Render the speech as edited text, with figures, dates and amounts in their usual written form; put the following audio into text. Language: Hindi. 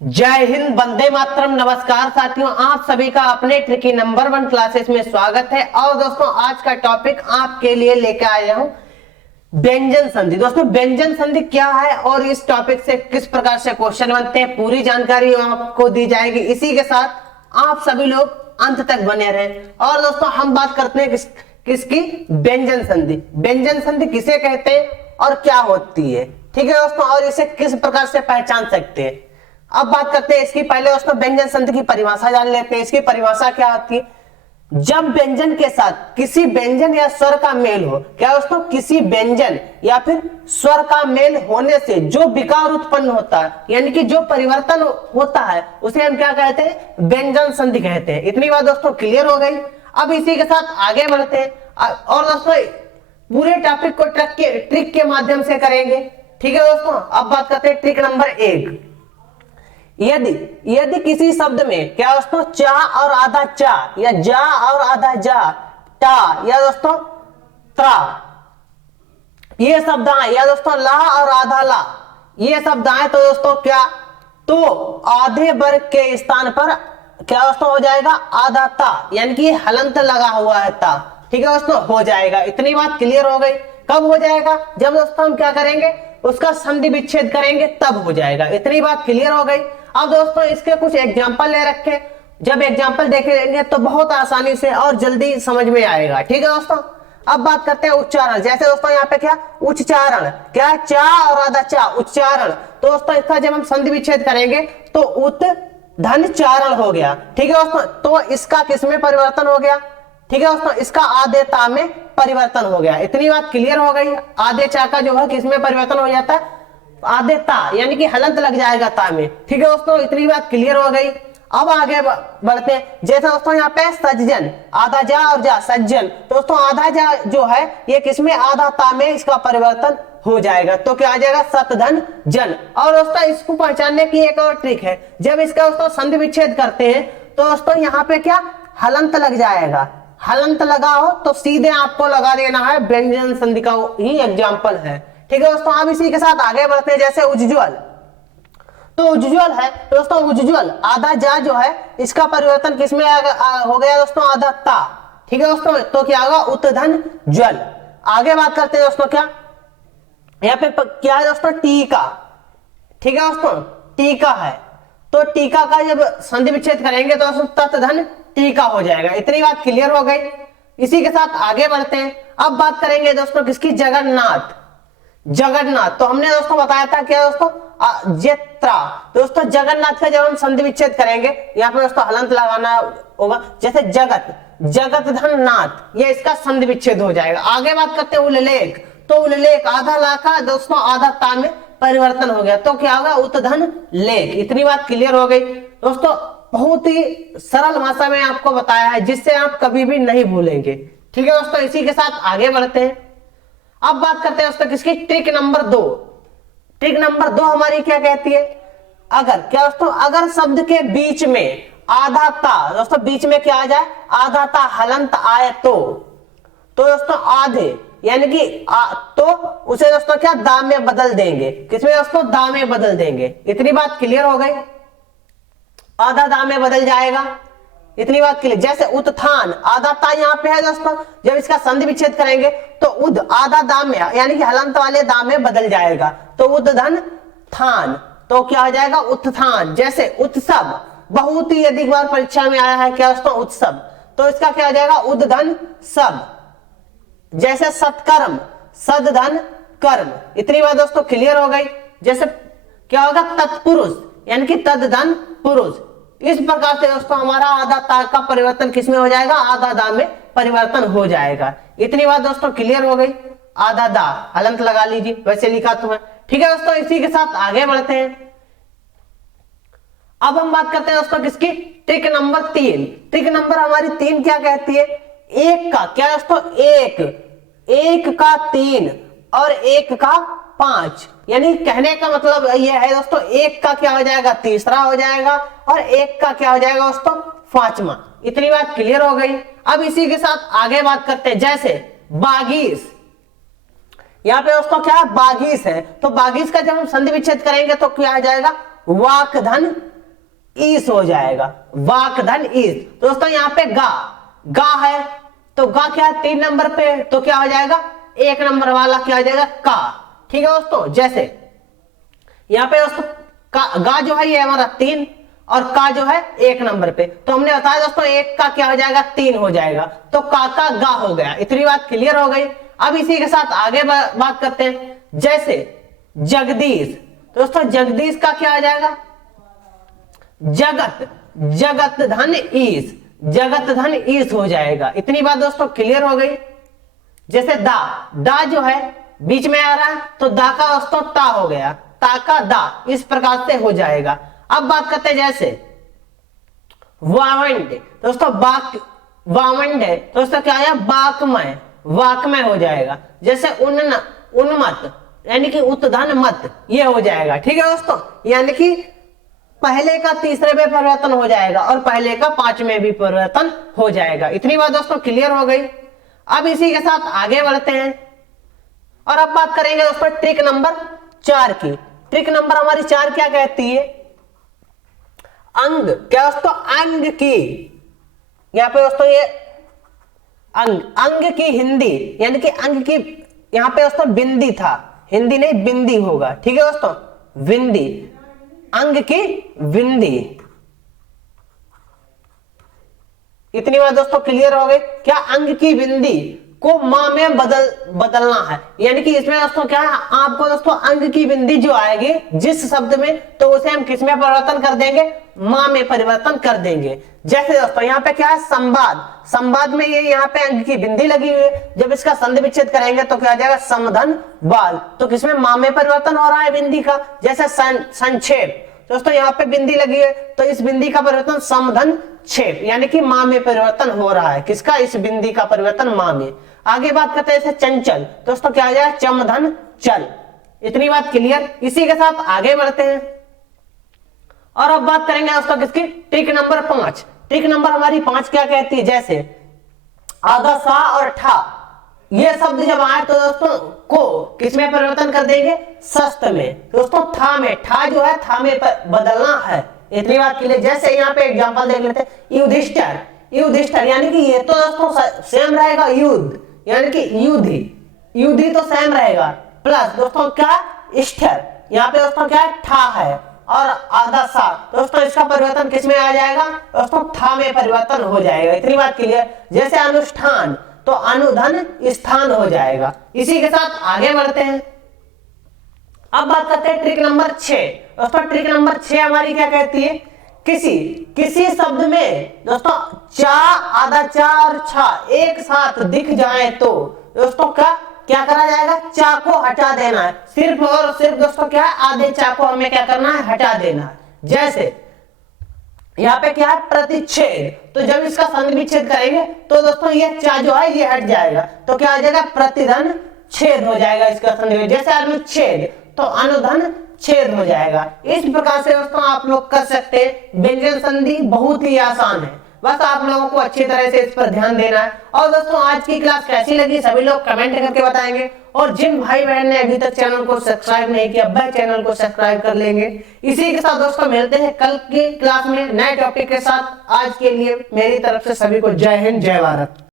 जय हिंद, वंदे मातरम। नमस्कार साथियों, आप सभी का अपने ट्रिकी नंबर 1 क्लासेस में स्वागत है। और दोस्तों, आज का टॉपिक आपके लिए लेकर आया हूं व्यंजन संधि। दोस्तों, व्यंजन संधि क्या है और इस टॉपिक से किस प्रकार से क्वेश्चन बनते हैं, पूरी जानकारी आपको दी जाएगी। इसी के साथ आप सभी लोग अंत तक बने रहें। और दोस्तों, हम बात करते हैं किसकी? व्यंजन संधि। व्यंजन संधि किसे कहते हैं और क्या होती है, ठीक है दोस्तों, और इसे किस प्रकार से पहचान सकते हैं। अब बात करते हैं इसकी। पहले दोस्तों व्यंजन संधि की परिभाषा जान लेते हैं। इसकी परिभाषा क्या होती है? जब व्यंजन के साथ किसी व्यंजन या स्वर का मेल हो, क्या दोस्तों, किसी व्यंजन या फिर स्वर का मेल होने से जो विकार उत्पन्न होता है, यानी कि जो परिवर्तन होता है, उसे हम क्या कहते हैं? व्यंजन संधि कहते हैं। इतनी बात दोस्तों क्लियर हो गई। अब इसी के साथ आगे बढ़ते हैं और दोस्तों पूरे टॉपिक को ट्रिक के माध्यम से करेंगे, ठीक है दोस्तों। अब बात करते हैं ट्रिक नंबर 1। यदि किसी शब्द में क्या दोस्तों चा और आधा चा या जा और आधा जा, टा या दोस्तों त्रा, ये शब्द आए, या दोस्तों ला और आधा ला, ये शब्द आए, तो दोस्तों क्या, तो आधे वर्ग के स्थान पर क्या दोस्तों हो जाएगा? आधा ता, यानी कि हलंत लगा हुआ है ता, ठीक है दोस्तों, हो जाएगा। इतनी बात क्लियर हो गई। कब हो जाएगा? जब दोस्तों हम क्या करेंगे, उसका संधि विच्छेद करेंगे, तब हो जाएगा। इतनी बात क्लियर हो गई। अब दोस्तों इसके कुछ एग्जांपल ले रखे। जब एग्जांपल देखेंगे तो बहुत आसानी से और जल्दी समझ में आएगा, ठीक है दोस्तों। अब बात करते हैं उच्चारण। जैसे दोस्तों यहाँ पे क्या उच्चारण, क्या चा और आधा चा, उच्चारण। तो दोस्तों इसका जब हम संधि विच्छेद करेंगे तो उत धन चारण हो गया, ठीक है दोस्तों। तो इसका किसमें परिवर्तन हो गया? ठीक है दोस्तों, इसका आधेता में परिवर्तन हो गया। इतनी बात क्लियर हो गई। आधे चा का जो है किसमें परिवर्तन हो जाता है? आधे ता, यानी कि हलंत लग जाएगा ता में, ठीक है दोस्तों। इतनी बात क्लियर हो गई। अब आगे बढ़ते हैं। जैसे दोस्तों यहाँ पे सज्जन, आधा जा और जा, सज्जन। दोस्तों आधा जा जो है ये किसमें? आधा ता में इसका परिवर्तन हो जाएगा, तो क्या आ जाएगा? सतधन जन। और दोस्तों इसको पहचानने की एक और ट्रिक है। जब इसका दोस्तों संधि विच्छेद करते हैं तो दोस्तों यहाँ पे क्या हलंत लग जाएगा। हलंत लगा हो तो सीधे आपको लगा देना है, व्यंजन संधि का ही एग्जाम्पल है, ठीक है दोस्तों। अब इसी के साथ आगे बढ़ते हैं। जैसे उज्ज्वल, तो उज्ज्वल है दोस्तों, उज्ज्वल आधा जा जो है इसका परिवर्तन किसमें हो गया दोस्तों? आधा ता, ठीक है दोस्तों। तो क्या होगा? उत्धन ज्वल। आगे बात करते हैं दोस्तों, क्या यहाँ पे क्या है दोस्तों? टीका, ठीक है दोस्तों, टीका है। तो टीका का जब संधि विच्छेद करेंगे तो तत्धन टीका हो जाएगा। इतनी बात क्लियर हो गई। इसी के साथ आगे बढ़ते हैं। अब बात करेंगे दोस्तों किसकी? जगन्नाथ। जगन्नाथ, तो हमने दोस्तों बताया था क्या दोस्तों? जेत्रा। दोस्तों जगन्नाथ का जब हम संधि विच्छेद करेंगे, यहाँ पे दोस्तों हलंत लगाना होगा। जैसे जगत, जगत धन नाथ, ये इसका संधि विच्छेद हो जाएगा। आगे बात करते हैं उल्लेख। तो उल्लेख आधा ला का दोस्तों आधा ता में परिवर्तन हो गया, तो क्या होगा? उत्धन लेख। इतनी बात क्लियर हो गई दोस्तों। बहुत ही सरल भाषा में आपको बताया है, जिससे आप कभी भी नहीं भूलेंगे, ठीक है दोस्तों। इसी के साथ आगे बढ़ते हैं। अब बात करते हैं दोस्तों किसकी? Trick number 2। ट्रिक नंबर 2 हमारी क्या कहती है? अगर क्या दोस्तों, अगर शब्द के बीच में आधा ता, दोस्तों बीच में क्या आ जाए? आधा ता हलंत आए तो दोस्तों आधे, यानी कि तो उसे दोस्तों क्या दा में बदल देंगे। किसमें दोस्तों? दा में बदल देंगे। इतनी बात क्लियर हो गई। आधा दा में बदल जाएगा, इतनी बात क्लियर। जैसे उत्थान, आधा ता यहाँ पे है दोस्तों, जब इसका संधि विच्छेद करेंगे तो उद आधा दाम में, यानी कि हलंत वाले दाम में बदल जाएगा, तो उद्धन थान, तो क्या हो जाएगा? उत्थान। जैसे उत्सव, बहुत ही अधिक बार परीक्षा में आया है क्या दोस्तों? उत्सव, तो इसका क्या हो जाएगा? उद्धन सब। जैसे सत्कर्म, सदधन कर्म। इतनी बात दोस्तों क्लियर हो गई। जैसे क्या होगा? तत्पुरुष, यानी कि तदधन पुरुष। इस प्रकार से दोस्तों हमारा आधा ता का परिवर्तन किसमें हो जाएगा? आधा दा में परिवर्तन हो जाएगा। इतनी बात दोस्तों क्लियर हो गई। आधा दा हलंत लगा लीजिए, वैसे लिखा तो है, ठीक है दोस्तों। इसी के साथ आगे बढ़ते हैं। अब हम बात करते हैं दोस्तों किसकी? Trick number 3। ट्रिक नंबर हमारी 3 क्या कहती है? एक का क्या दोस्तों? एक का 3 और एक का 5, यानी कहने का मतलब यह है दोस्तों, एक का क्या हो जाएगा? तीसरा हो जाएगा, और एक का क्या हो जाएगा दोस्तों? 5वां। इतनी बात क्लियर हो गई। अब इसी के साथ आगे बात करते हैं। जैसे बागीस, यहाँ पे दोस्तों क्या है? बागीस है, तो बागीस का जब हम संधि विच्छेद करेंगे तो क्या आ जाएगा? वाक धन ईस हो जाएगा, वाक धन ईस। दोस्तों यहाँ पे गा, गा है तो गा क्या है 3 नंबर पे, तो क्या हो जाएगा 1 नंबर वाला क्या हो जाएगा का। ठीक है दोस्तों, जैसे यहाँ पे दोस्तों गा जो है ये हमारा 3 और का जो है 1 नंबर पे, तो हमने बताया दोस्तों 1 का क्या हो जाएगा 3 हो जाएगा, तो का गा हो गया। इतनी बात क्लियर हो गई। अब इसी के साथ आगे बात करते हैं, जैसे जगदीश। दोस्तों जगदीश का क्या हो जाएगा जगत, जगत धन ईस, जगत धन ईस हो जाएगा। इतनी बात दोस्तों क्लियर हो गई। जैसे दा, दा जो है बीच में आ रहा है तो दा का दोस्तों ता हो गया, ता का दा, इस प्रकार से हो जाएगा। अब बात करते हैं जैसे वावंड। दोस्तों बाक, वावंड है दोस्तों क्या है बाकमय, वाकमय हो जाएगा। जैसे उन्मत यानी कि उत्धन मत, ये हो जाएगा। ठीक है दोस्तों, यानी कि पहले का तीसरे में परिवर्तन हो जाएगा और पहले का 5 में भी परिवर्तन हो जाएगा। इतनी बात दोस्तों क्लियर हो गई। अब इसी के साथ आगे बढ़ते हैं और अब बात करेंगे दोस्तों ट्रिक नंबर 4 की। ट्रिक नंबर हमारी 4 क्या कहती है, अंग। क्या दोस्तों अंग की, यहां पे दोस्तों ये अंग, अंग की हिंदी यानी कि अंग की, यहां पे दोस्तों बिंदी था, हिंदी नहीं बिंदी होगा। ठीक है दोस्तों, बिंदी, अंग की बिंदी। इतनी बात दोस्तों क्लियर हो गई। क्या अंग की बिंदी को मां में बदलना है, यानी कि इसमें दोस्तों क्या है आपको दोस्तों अंग की बिंदी जो आएगी जिस शब्द में, तो उसे हम किस में परिवर्तन कर देंगे, मां में परिवर्तन कर देंगे। जैसे दोस्तों यहाँ पे क्या है संवाद, संवाद में ये यहाँ पे अंग की बिंदी लगी हुई है, जब इसका संधि विच्छेद करेंगे तो क्या आ जाएगा समधन बाल, तो किसमें मां में परिवर्तन हो रहा है बिंदी का। जैसे संक्षेप, दोस्तों यहाँ पे बिंदी लगी है तो इस बिंदी का परिवर्तन समधन छेप, यानी कि मां में परिवर्तन हो रहा है। किसका, इस बिंदी का परिवर्तन मां में। आगे बात करते हैं जैसे चंचल, दोस्तों क्या आ जाए चमधन चल। इतनी बात क्लियर। इसी के साथ आगे बढ़ते हैं और अब बात करेंगे दोस्तों किसकी, ट्रिक नंबर 5। ट्रिक नंबर हमारी 5 क्या कहती है, जैसे आधा सा और ठा, ये शब्द जब आए तो दोस्तों को किसमें परिवर्तन कर देंगे, सस्त में। दोस्तों था में, ठा जो है था में बदलना है। इतनी बात के लिए जैसे यहाँ पे एग्जांपल देख लेते हैं, युधिष्ठिर, युधिष्ठिर यानी कि ये तो दोस्तों सेम रहेगा, युद्ध यानी कि युद्धि, युद्धि तो सेम रहेगा, प्लस दोस्तों क्या स्ठर, यहाँ पे दोस्तों क्या ठा है और आधा सा, दोस्तों इसका परिवर्तन किस में आ जाएगा, दोस्तों था में परिवर्तन हो जाएगा। इतनी बात क्लियर। जैसे अनुष्ठान तो अनुधन स्थान हो जाएगा। इसी के साथ आगे बढ़ते हैं। अब बात करते हैं ट्रिक नंबर 6। दोस्तों ट्रिक नंबर 6 हमारी क्या कहती है, किसी शब्द में दोस्तों चा, आधा चा और छा एक साथ दिख जाए तो दोस्तों क्या करा जाएगा, चा को हटा देना है। सिर्फ और सिर्फ दोस्तों क्या है, आधे चा को हमें क्या करना है, हटा देना है। जैसे यहाँ पे क्या है प्रतिच्छेद, तो जब इसका संधि विच्छेद करेंगे तो दोस्तों ये चा जो है ये हट जाएगा, तो क्या आ जाएगा प्रतिधन छेद हो जाएगा इसका संधि। जैसे अनुच्छेद तो अनुधन छेद हो जाएगा। इस प्रकार से दोस्तों आप लोग कर सकते हैं। व्यंजन संधि बहुत ही आसान है, बस आप लोगों को अच्छी तरह से इस पर ध्यान देना है। और दोस्तों आज की क्लास कैसी लगी सभी लोग कमेंट करके बताएंगे, और जिन भाई बहन ने अभी तक चैनल को सब्सक्राइब नहीं किया वह चैनल को सब्सक्राइब कर लेंगे। इसी के साथ दोस्तों मिलते हैं कल की क्लास में नए टॉपिक के साथ। आज के लिए मेरी तरफ से सभी को जय हिंद जय भारत।